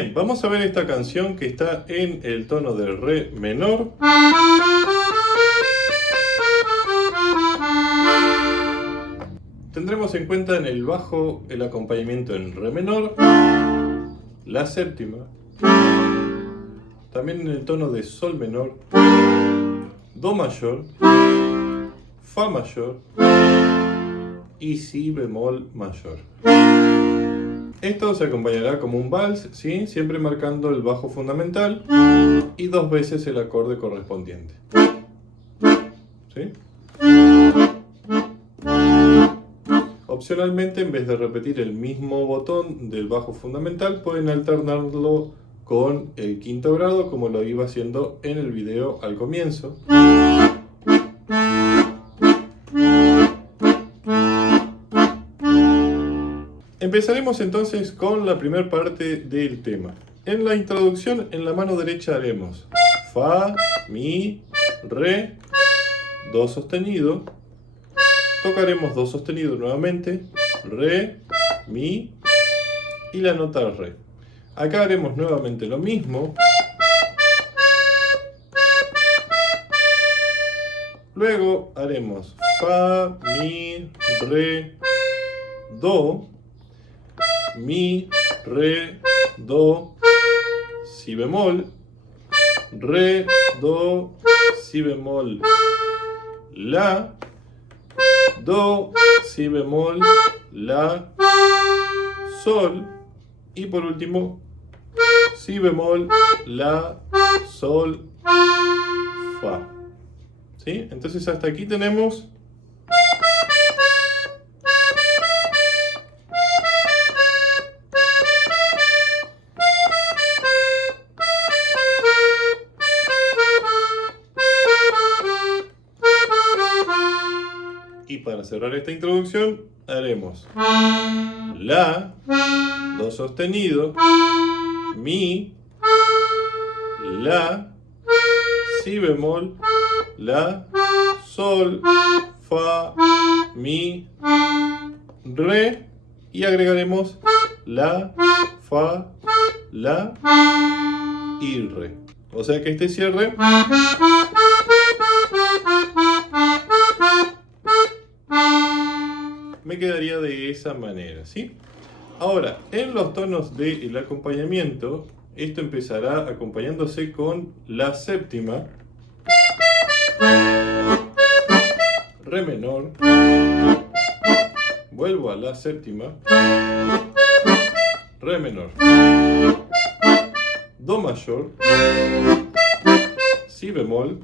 Bien, vamos a ver esta canción que está en el tono de re menor. Tendremos en cuenta en el bajo el acompañamiento en re menor, la séptima, también en el tono de sol menor, do mayor, fa mayor y si bemol mayor. Esto se acompañará como un vals, ¿sí? Siempre marcando el bajo fundamental y 2 veces el acorde correspondiente. ¿Sí? Opcionalmente, en vez de repetir el mismo botón del bajo fundamental, pueden alternarlo con el quinto grado, como lo iba haciendo en el video al comienzo. Empezaremos entonces con la primera parte del tema. En la introducción, en la mano derecha haremos fa, mi, re, do sostenido. Tocaremos do sostenido nuevamente, re, mi y la nota re. Acá haremos nuevamente lo mismo. Luego haremos fa, mi, re, do, mi, re, do, si bemol, re, do, si bemol, la, do, si bemol, la, sol y por último si bemol, la, sol, fa. ¿Sí? Entonces hasta aquí tenemos y para cerrar esta introducción haremos la, do sostenido, mi, la, si bemol, la, sol, fa, mi, re y agregaremos la, fa, la y re. O sea que este cierre me quedaría de esa manera, ¿sí? Ahora, en los tonos del acompañamiento, esto empezará acompañándose con la séptima, re menor, vuelvo a la séptima, re menor, do mayor, si bemol,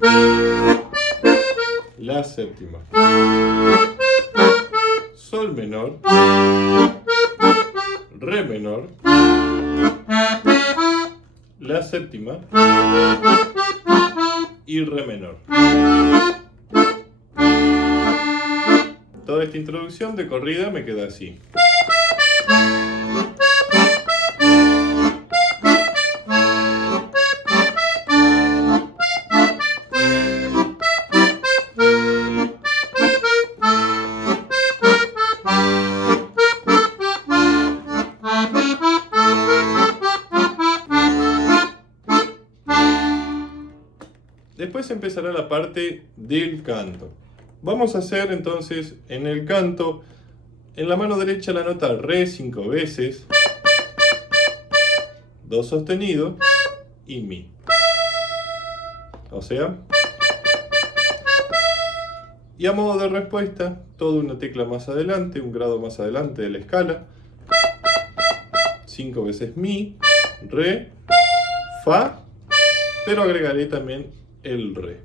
la séptima, sol menor, re menor, la séptima y re menor. Toda esta introducción de corrida me queda así. Después empezará la parte del canto. Vamos a hacer entonces en el canto, en la mano derecha la nota re 5 veces, do sostenido y mi. O sea, y a modo de respuesta, toda una tecla más adelante, un grado más adelante de la escala, 5 veces mi, re, fa, pero agregaré también el re.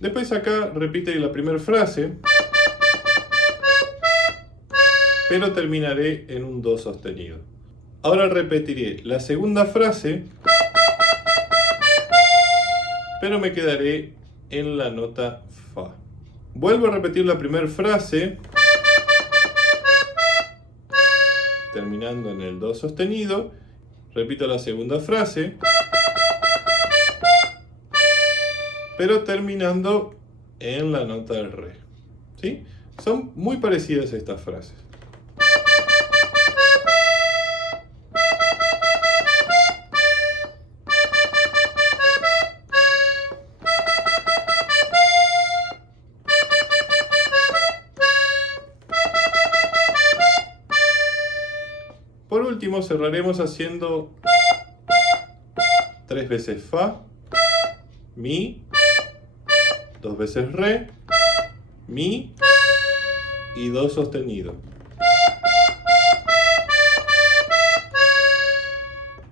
Después acá repite la primera frase, pero terminaré en un do sostenido. Ahora repetiré la segunda frase, pero me quedaré en la nota fa. Vuelvo a repetir la primera frase, terminando en el do sostenido. Repito la segunda frase, pero terminando en la nota del re. ¿Sí? Son muy parecidas estas frases. cerraremos haciendo 3 veces Fa, Mi, 2 veces Re, Mi y Do sostenido.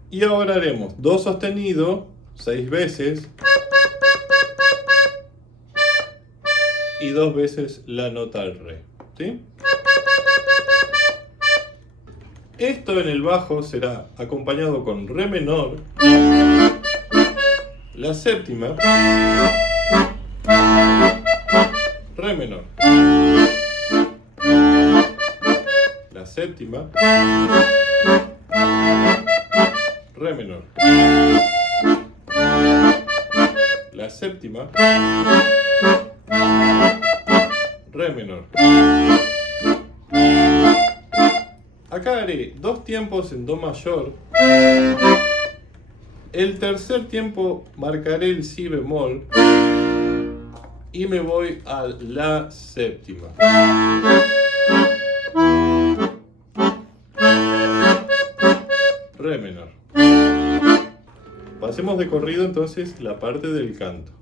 Y ahora haremos Do sostenido 6 veces y 2 veces la nota Re, ¿sí? Esto en el bajo será acompañado con Re menor, la séptima, Re menor, la séptima, Re menor, la séptima, Re menor. Acá haré 2 tiempos en Do mayor. El tercer tiempo marcaré el Si bemol y me voy a la séptima. Re menor. Pasemos de corrido entonces la parte del canto.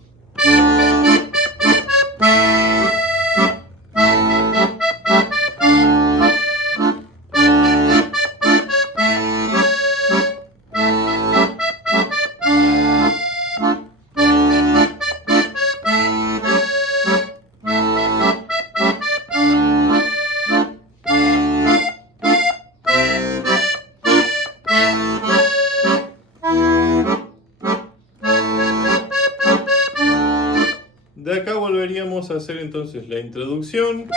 De acá volveríamos a hacer entonces la introducción.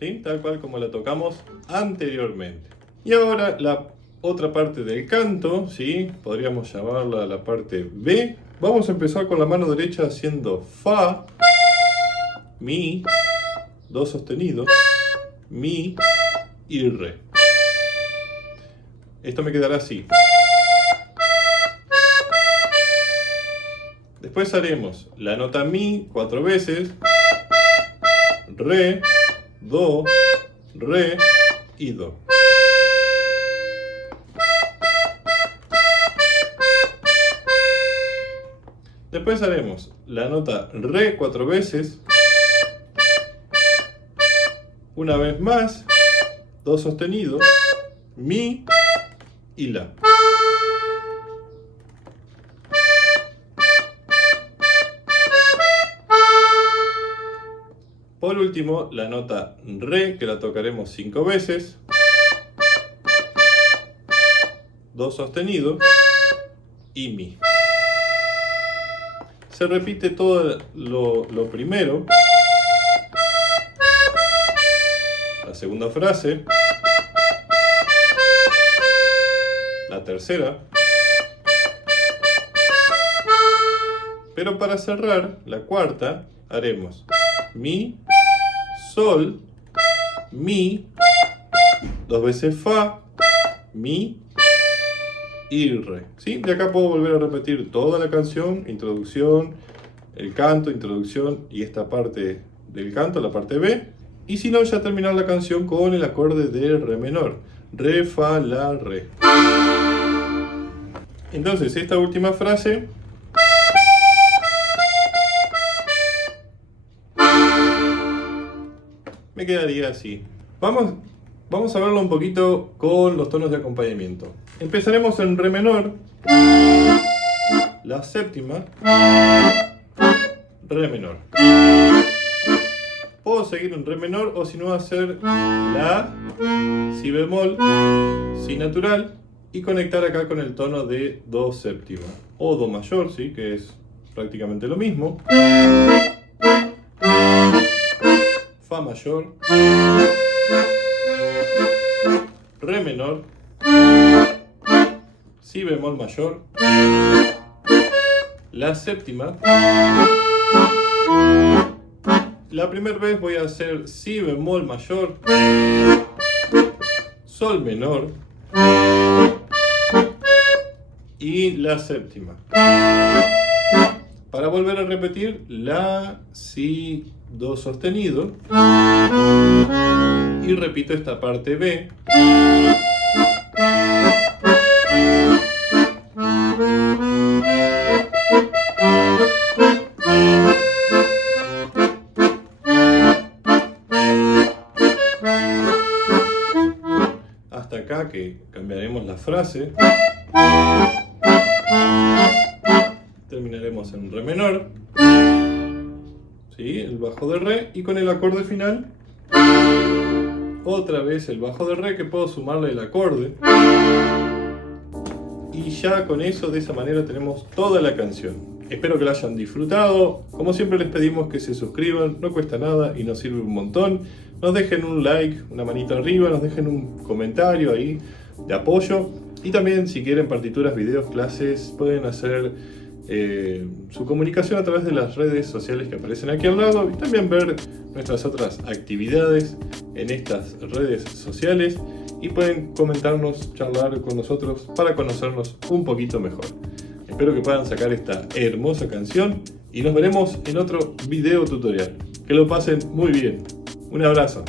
¿Sí? Tal cual como la tocamos anteriormente. Y ahora la otra parte del canto, ¿sí? Podríamos llamarla la parte B. Vamos a empezar con la mano derecha haciendo Fa, Mi, Do sostenido, Mi y Re. Esto me quedará así. Después haremos la nota Mi 4 veces, Re, Do, Re y Do. Después haremos la nota Re 4 veces, una vez más, Do sostenido, Mi y La. Por último, la nota Re, que la tocaremos 5 veces, Do sostenido y Mi. Se repite todo lo primero, la segunda frase, la tercera, pero para cerrar la cuarta haremos Mi, Sol, Mi, 2 veces Fa, Mi y Re. ¿Sí? De acá puedo volver a repetir toda la canción, introducción, el canto, introducción y esta parte del canto, la parte B. Y si no, ya terminar la canción con el acorde de Re menor. Re, Fa, La, Re. Entonces, esta última frase me quedaría así. Vamos a verlo un poquito con los tonos de acompañamiento. Empezaremos en Re menor, la séptima, Re menor. Puedo seguir en Re menor o si no hacer La, Si bemol, Si natural y conectar acá con el tono de Do séptima o Do mayor, ¿sí? Que es prácticamente lo mismo. Fa mayor, Re menor, Si bemol mayor, la séptima. La primera vez voy a hacer Si bemol mayor, Sol menor, y la séptima. Para volver a repetir, la, si, do sostenido. Y repito esta parte B. Hasta acá, que cambiaremos la frase. Terminaremos en re menor, ¿sí? El bajo de re, y con el acorde final otra vez el bajo de re, que puedo sumarle el acorde, y ya con eso, de esa manera, tenemos toda la canción. Espero que la hayan disfrutado. Como siempre les pedimos que se suscriban, no cuesta nada y nos sirve un montón. Nos dejen un like, una manita arriba, nos dejen un comentario ahí de apoyo, y también si quieren partituras, videos, clases, pueden hacer su comunicación a través de las redes sociales que aparecen aquí al lado, y también ver nuestras otras actividades en estas redes sociales, y pueden comentarnos, charlar con nosotros para conocernos un poquito mejor. Espero que puedan sacar esta hermosa canción y nos veremos en otro video tutorial. Que lo pasen muy bien. Un abrazo.